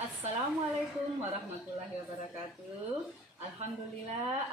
Assalamualaikum warahmatullahi wabarakatuh. Alhamdulillah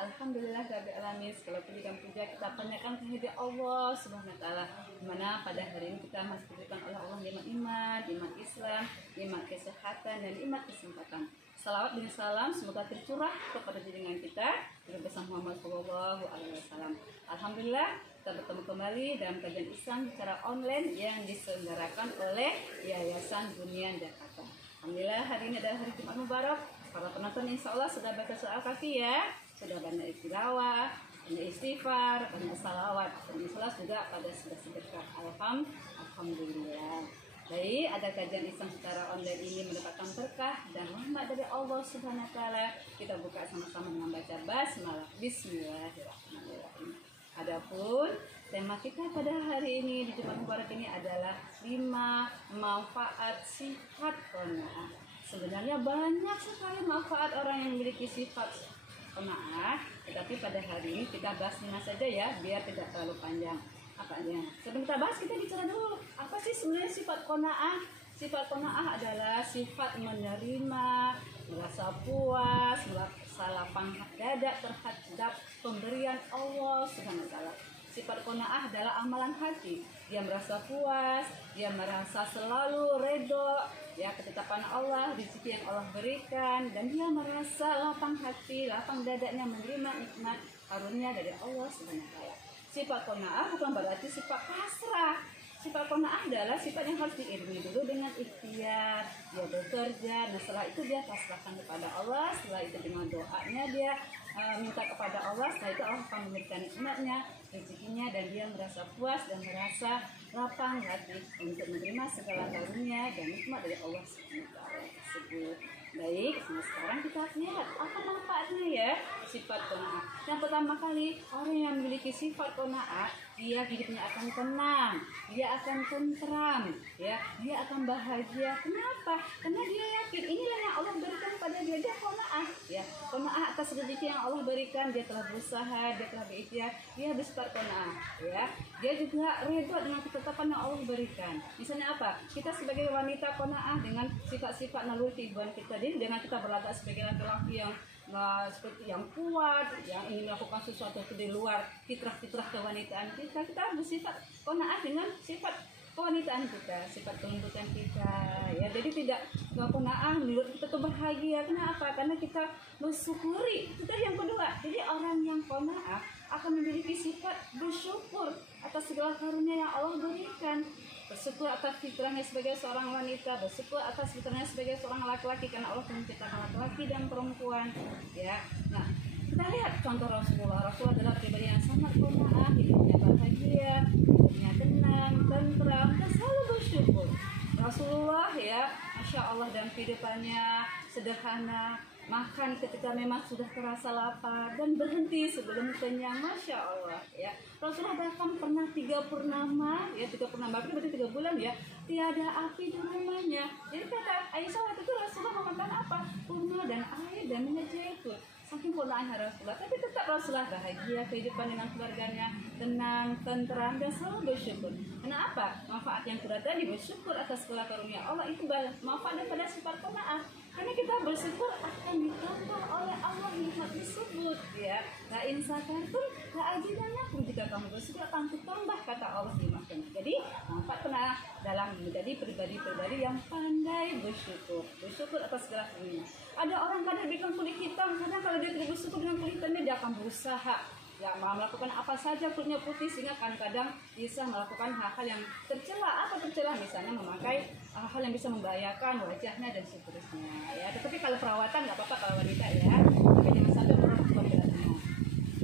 rabbil alamin. Segala puji dan puja kita panjatkan kehadirat Allah Subhanahu wa taala. Di mana pada hari ini kita masih diberikan oleh Allah nikmat iman, nikmat Islam, nikmat kesehatan dan nikmat kesempatan. Salawat dan salam semoga tercurah kepada junjungan kita Nabi Muhammad Shallallahu Alaihi Wasallam. Alhamdulillah kita bertemu kembali dalam kajian Islam secara online yang diselenggarakan oleh Yayasan Bunyan Jakarta. Alhamdulillah hari ini adalah hari Jumat Mubarak. Para penonton insya Allah sudah baca surah Al-Kahfiyah, sudah banyak istilawah, banyak istighfar, banyak salawat, dan insya Allah juga pada sudah sedekah. Alhamdulillah. Baik, ada kajian Islam secara online ini mendapatkan berkah dan rahmat dari Allah Subhanahu wa taala. Kita buka sama-sama dengan baca basmalah. Bismillahirrahmanirrahim. Adapun tema kita pada hari ini di Jumat Mubarak ini adalah 5 manfaat sifat qanaah. Sebenarnya banyak sekali manfaat orang yang memiliki sifat qanaah, tetapi pada hari ini kita bahas 5 saja ya, biar tidak terlalu panjang. Apa aja? Sebelum kita bahas, kita bicara dulu apa sih sebenarnya sifat qanaah? Sifat qanaah adalah sifat menerima, merasa puas, merasa lapang dada terhadap pemberian Allah Subhanahu wa taala. Sifat qanaah adalah amalan hati. Dia merasa puas, dia merasa selalu redho ya ketetapan Allah, rezeki yang Allah berikan, dan dia merasa lapang hati, lapang dadanya menerima nikmat karunia dari Allah Subhanahu wa taala. Sifat qanaah bukan berarti sifat pasrah. Sifat qanaah adalah sifat yang harus diiringi dulu dengan ikhtiar, dia bekerja, dan setelah itu dia pasrahkan kepada Allah, setelah itu dengan doanya dia minta kepada Allah, setelah itu Allah akan memberikan nikmatnya, rezekinya, dan dia merasa puas dan merasa lapang hati untuk menerima segala karunia dan nikmat dari Allah SWT tersebut. Baik, nah sekarang kita lihat apa manfaatnya ya sifat qanaah. Yang pertama kali, orang yang memiliki sifat qanaah, dia hidupnya akan tenang, dia akan tentram, ya, dia akan bahagia. Kenapa? Karena dia yakin inilah yang Allah berikan pada dia, dia qanaah, ya. Qanaah atas rezeki yang Allah berikan, dia telah berusaha, dia telah berikhtiar, dia bersifat qanaah, ya. Dia juga redha dengan ketetapan yang Allah berikan. Misalnya apa? Kita sebagai wanita qanaah dengan sifat-sifat naluri keibuan kita, dengan kita berlagak sebagai laki-laki yang seperti yang kuat, yang ingin melakukan sesuatu di luar fitrah-fitrah kewanitaan kita bersifat qanaah dengan sifat kewanitaan kita, sifat kelembutan kita, ya. Jadi tidak qanaah menurut kita tuh bahagia. Kenapa? Karena kita bersyukuri. Itu yang kedua. Jadi orang yang qanaah akan memiliki sifat bersyukur atas segala karunia yang Allah berikan. Bersyukur atas fitrahnya sebagai seorang wanita, bersyukur atas fitrahnya sebagai seorang laki-laki, karena Allah menciptakan laki-laki dan perempuan, ya. Nah, kita lihat contoh Rasulullah. Rasulullah adalah pribadi yang sangat qanaah, hidupnya bahagia, hidupnya tenang, tentram, dan selalu bersyukur. Rasulullah, ya, masya Allah, dan kehidupannya sederhana, makan ketika memang sudah terasa lapar dan berhenti sebelum kenyang, masya Allah, ya. Rasulullah bahkan pernah 3 purnama, ya, 3 purnama itu berarti 3 bulan, ya, tiada api di rumahnya. Jadi kata Aisyah waktu itu Rasulullah memakan apa? Kurma dan air dan minyak zaitun. Saking qanaahnya Rasulullah, tapi tetap Rasulullah bahagia kehidupan dengan keluarganya, tenang, tentram, dan selalu bersyukur. Kenapa? Manfaat yang kedua tadi, bersyukur atas segala karunia Allah, itu manfaat daripada sifat qanaah. Karena kita bersyukur akan ditambah oleh Allah nikmat tersebut, ya. La in syakartum la azidannakum, jika kamu bersyukur akan ditambah, kata Allah nikmatnya. Jadi manfaat qanaah dalam menjadi pribadi-pribadi yang pandai bersyukur, bersyukur atas segala karunia. Ada orang kadang bikin kulit hitam, kadang kalau dia tidak bersyukur dengan kulit hitamnya, dia akan berusaha, ya, melakukan apa saja kulitnya putih, sehingga kadang bisa melakukan hal-hal yang tercela. Apa tercela? Misalnya memakai hal-hal yang bisa membahayakan wajahnya dan seterusnya, ya. Tetapi kalau perawatan nggak apa-apa kalau wanita, ya, tapi jangan sampai melakukan perawatan.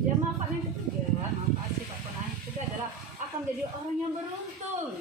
Ya, manfaat yang ketiga, manfaat sifat qanaah yang ketiga adalah akan menjadi orang yang beruntung.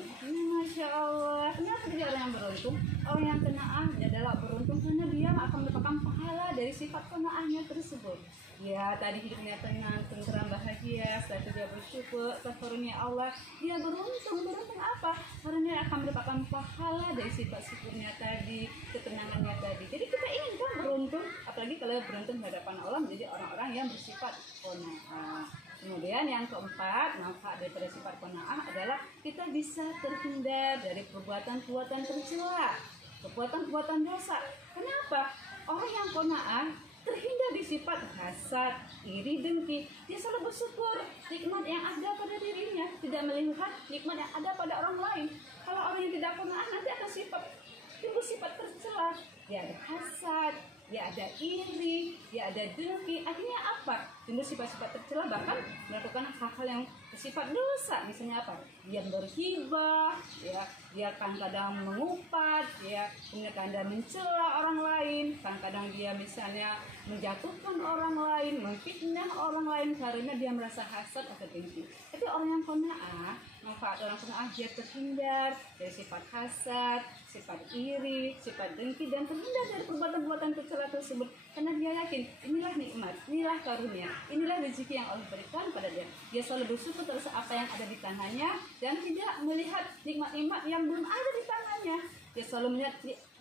Masya Allah. Kenapa jadi orang yang beruntung? Orang yang qanaah adalah beruntung karena dia akan mendapatkan pahala dari sifat qanaahnya tersebut. Ya, tadi hidupnya tenang, tentram, bahagia, setelah itu dia bersyukur atas karunia Allah, dia beruntung. Beruntung apa? Karena dia akan mendapatkan pahala dari sifat syukurnya tadi, ketenangannya tadi. Jadi kita ingin kan beruntung, apalagi kalau beruntung di hadapan Allah, menjadi orang-orang yang bersifat qanaah. Kemudian yang keempat, manfaat daripada sifat qanaah adalah kita bisa terhindar dari perbuatan-perbuatan tercela. perbuatan-perbuatan dosa. Kenapa? Orang yang qanaah terhindar di sifat hasad, iri, dengki. Dia selalu bersyukur nikmat yang ada pada dirinya, tidak melihat nikmat yang ada pada orang lain. Kalau orang yang tidak qanaah nanti akan timbul sifat tercela. Dia ada hasad, dia ada iri, dia ada dengki. Akhirnya apa? Timbul sifat-sifat tercela, bahkan melakukan hal-hal yang bersifat dosa. Misalnya apa? Dia berhibah, ya, dia kadang mengupat, ya, kemudian kadang mencela orang lain, kadang dia misalnya menjatuhkan orang lain, memfitnah orang lain karena dia merasa hasad atau dengki. Itu orang yang qanaah. Manfaat orang qanaah, dia terhindar dari sifat hasad, sifat iri, sifat dengki, dan terhindar dari perbuatan-perbuatan tercela tersebut karena dia yakin inilah nikmat, inilah karunia, inilah rezeki yang Allah berikan pada dia. Dia selalu bersyukur atas apa yang ada di tangannya dan tidak melihat nikmat-nikmat yang belum ada di tangannya. Dia selalu melihat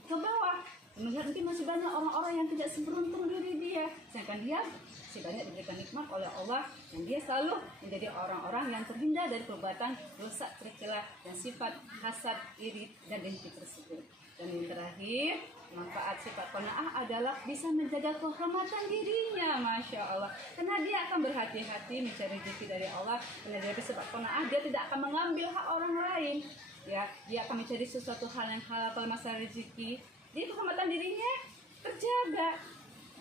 ke bawah, melihat mungkin masih banyak orang-orang yang tidak seberuntung diri dia, sedangkan dia masih banyak diberikan nikmat oleh Allah, dan dia selalu menjadi orang-orang yang terhindar dari perbuatan dosa tercela dan sifat hasad, iri, dan dengki tersebut. Dan yang terakhir, manfaat sifat qanaah adalah bisa menjaga kehormatan dirinya, masya Allah. Karena dia akan berhati-hati mencari rezeki dari Allah. Karena dia sifat qanaah, dia tidak akan mengambil hak orang lain. Ya, dia akan mencari sesuatu hal yang halal pada masalah rezeki. Jadi kehormatan dirinya terjaga.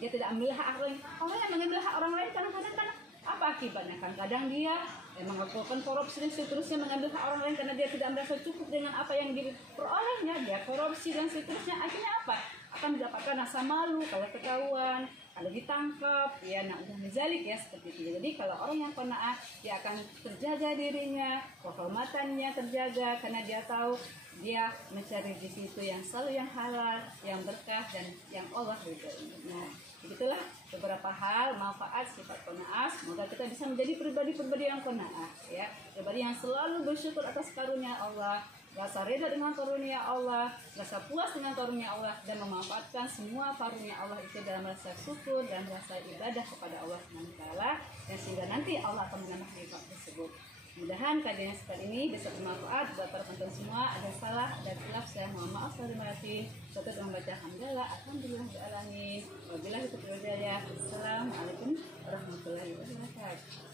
Dia tidak ambil hak orang lain. Orang yang mengambil hak orang lain kadang-kadang kan apa akibatnya? Kadang dia melakukan korupsi dan seterusnya, mengambil hak orang lain karena dia tidak merasa cukup dengan apa yang diperolehnya. Dia korupsi dan seterusnya. Akhirnya apa? Akan mendapatkan rasa malu kalau ketahuan, kalau ditangkap, ya na'udzubillah min dzalik, ya seperti itu. Jadi kalau orang yang qanaah, dia akan terjaga dirinya, kehormatannya terjaga karena dia tahu dia mencari rezeki itu yang selalu yang halal, yang berkah, dan yang Allah ridhoi. Nah, begitulah beberapa hal manfaat sifat qanaah. Semoga kita bisa menjadi pribadi-pribadi yang qanaah, ya, pribadi yang selalu bersyukur atas karunia Allah, rasa reda dengan karunia Allah, rasa puas dengan karunia Allah, dan memanfaatkan semua karunia Allah itu dalam rasa syukur dan rasa ibadah kepada Allah SWT, dan sehingga nanti Allah akan menambah nikmat tersebut. Mudah-mudahan kajian seperti ini bisa bermanfaat buat para penonton semua. Ada salah, ada khilaf, saya mohon maaf lahir batin. Saya membaca hamdalah, alhamdulillahirabbil alamin. Wabillahi taufiq wal hidayah. Assalamualaikum warahmatullahi wabarakatuh.